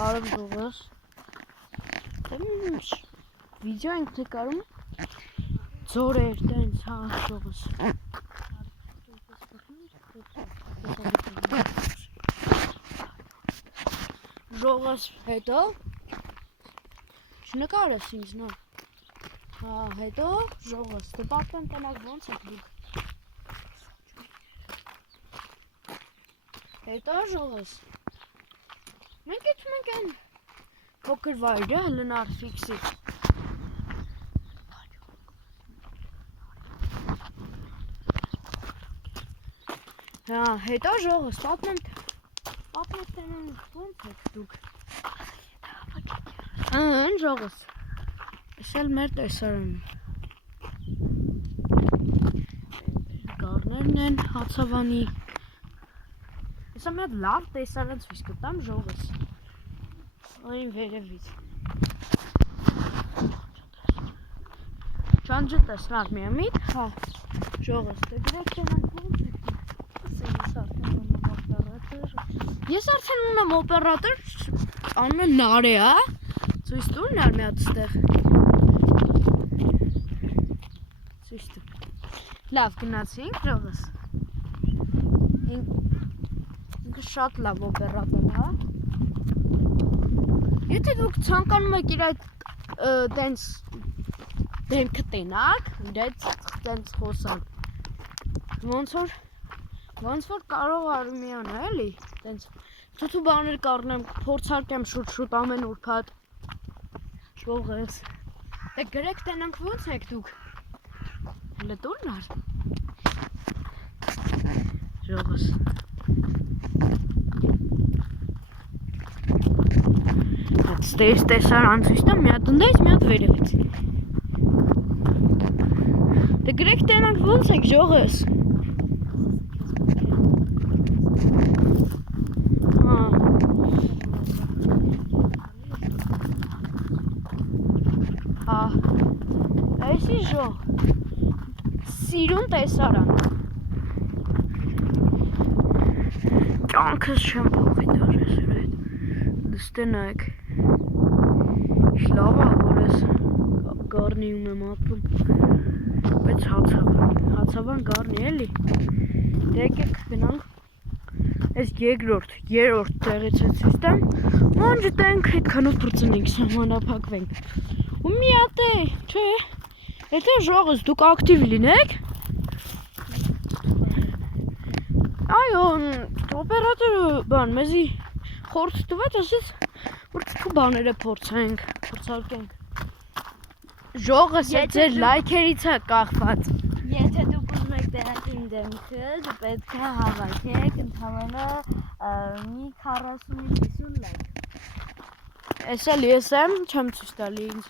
Բարև Ժողովուրդ։ Վիդեո ենք նկարում ձորեր տենց հա Ժողովուրդ հետո չնկարես ինձ նա հա հետո Ժողովուրդ դպատեմ տնակ ոնց եք դուք հետո Ժողովուրդ մենք են փոքր վայրը հլնար ֆիքսից հա հետո Ժողովուրդ պատմեմ ոնց եք դուք Ան Ժողովուրդ Ես էլ մեր տեսարանը գառներն են հացավանի Հեսա մի հատ լավ տեսարան ցույց կտամ Ժողովուրդ Այն վերևից Ճանճը տեսնակ միամիտ հա Ժողովուրդ դե գրեք Ես արդեն ունեմ օպերատոր անունը Նարե է Ցույց տուր նար մի հատ ստեղ Ցույց տուր Լավ գնացինք Ժողովուրդ Ինքը շատ լավ օպերատոր հա Եթե դուք ցանկանում եք իր այդ տենց դեմքը տենակ իր այդ տենց խոսալ Ոնց որ կարող Արմյան է էլի տենց թութու բաներ կառնեմ փորձարկեմ շուտ ամեն ուրբաթ Ժողովուրդ Դե գրեք տենանք ոնց եք դուք Լտուրն ար Ժողովուրդ Ստեյս տեսարան ցույց տամ մի հատ ընդայից մի հատ վերևից Դե գրեք տենանք ոնց եք Ժողովուրդ Այսի ժող Սիրուն տեսարան Կյանքս չեմ փոխի դարես էր այդ Դստենայք Շլավա որ ես գարնիում եմ ապրում Բայց հացավան գարնի էլի Դե եկեք գնանք Ես երրորդ տեղից է ցույց տամ Ոնջը տենք հետքան ու պրծնենք սահմանափակվենք Ու մի հատ է, չէ Եթե Ժողովուրդ դուք ակտիվ լինեք Այո, օպերատորը բան մեզի խորհուրդ տվեց, ասեց որ քո բաները փորձարկենք Ժողովուրդ ձեր լայքերից է կախված Եթե դուք ուզում եք տենաք իմ դեմքը, դու պետք է հավաքեք ընդհանրապես մի 40-50 լայք Ես էլ ես եմ, չեմ ցույց տալի ինձ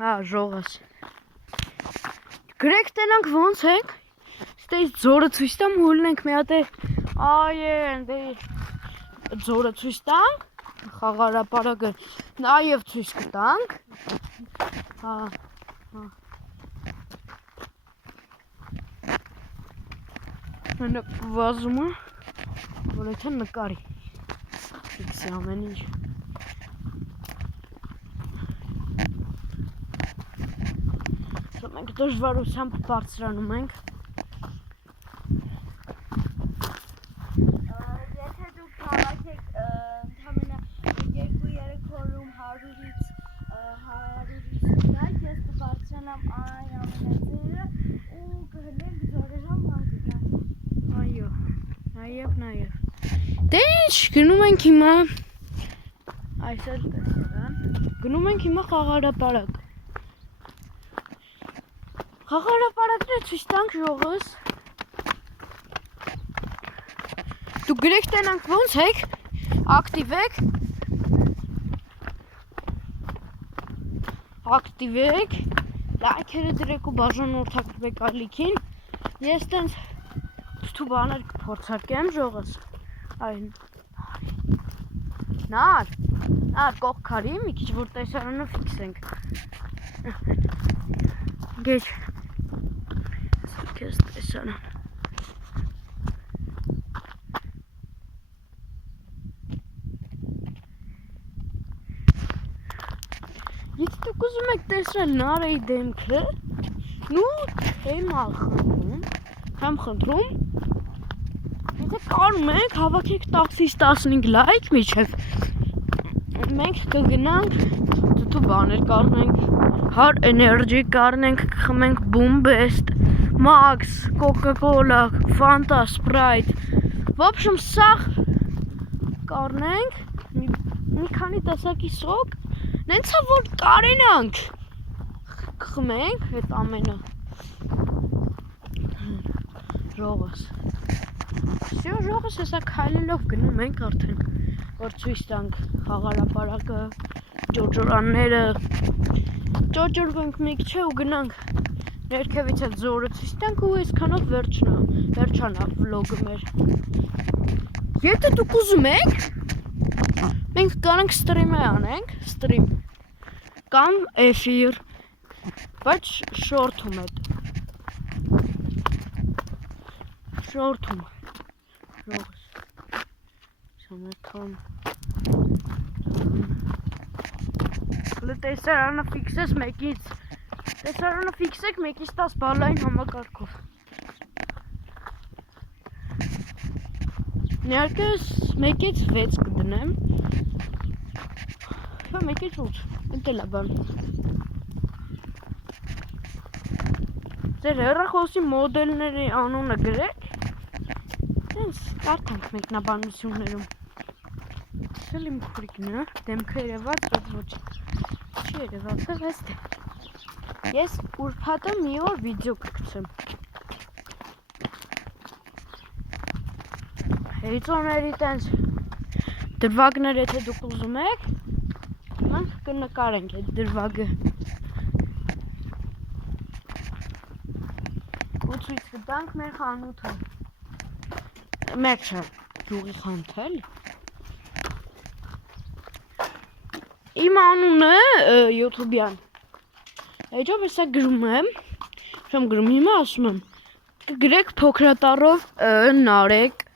Հա, Ժողովուրդ Գրեք տենանք ոնց ենք Ստեյս ձորը ցույց տամ հուլնենք մի հատ է Այ ձորը ցույց տանք Խաղարապարակը Նաև ցույց կտանք Հա Մենակ վազում է որ եթե նկարի Ֆիքսի ամեն ինչ Մենք դժվարությամբ բարձրանում ենք Եթե դուք հավաքեք ընդհանրապես 2-3 օրում 100-ից 150 լայք ես կբարձրանամ այն ամենաձերը ու կհնենք ձորերով մանկական Այո, նաև Դե ինչ, գնում ենք հիմա Այսօր տեսարան Գնում ենք հիմա խաղարապարակ Խաղարապարակները ցույց տանք Ժողովուրդ Դուք գրեք տենանք ոնց եք Ակտիվ եք Լայքերը դրեք ու բաժանորդագրվեք ալիքին Ես տենց թութու բաներ կփորձարկեմ Ժողովուրդ Այն Նար կողք քարի մի քիչ որ տեսարանը ֆիքսենք Գեջ Քեզ տեսարան Եթե դուք ուզում եք տեսնել Նարեի դեմքը, նու եմ խնդրում, եթե կարում եք, հավաքեք 10-ից 15 լայք միջև, մենք կգնանք, դու բաներ կարնենք, Hard Energy կարնենք, կխմենք Boombest, Max, Coca-Cola, Fanta, Sprite, в общем, սաղ կարնենք, մի քանի տեսակի սոկ, նենցա որ կարենանք, կխմենք, հետ ամենը, ժողս, ժողս հեսա քայլելով գնում ենք արդեն, որ ցույց տանք խաղալապարակը, ջոջորանները, ջոջորվենք մեկ չէ ու գնանք ներքևից այդ զորը ցույց տանք ու այսքանով վերջանա վլոգը մեր։ Եթե դուք ուզում եք, մենք կարանք ստրիմը անենք, ստրիմ, կամ էֆիր, բայց շորթում էդ, շորթում, ժողս, սամերքան, տեսարանը ֆիքսես մեկից, տեսարանը ֆիքսեք մեկից 10 բալային համակարգով։ Ներկես մեկից 6 կդնեմ, մեկից 8, ընտելա բան։ Ձեր հեռախոսի մոդելների անունը գրեք, դենց կարդանք մեկնաբանություններում։ Սել իմ քուրիկն է, դեմքը երևաց, ոչ ոչ, չի երևաց, վեստ է։ Ես ուրբաթը մի օր վիդեո կգցեմ։ Հեյծոների տենց դրվագներ եթե դուք ուզում եք, մենք կնկարենք այդ դրվագը։ Ու ցույց կտանք մեր խանութը։ Մեր չէ, գյուղի խանութը էլի։ Իմ անունը YouTube-յան։ Այջով հեսա գրում եմ, չեմ գրում, հիմա ասում եմ, կգրեք փոքրատառով Նարեկ,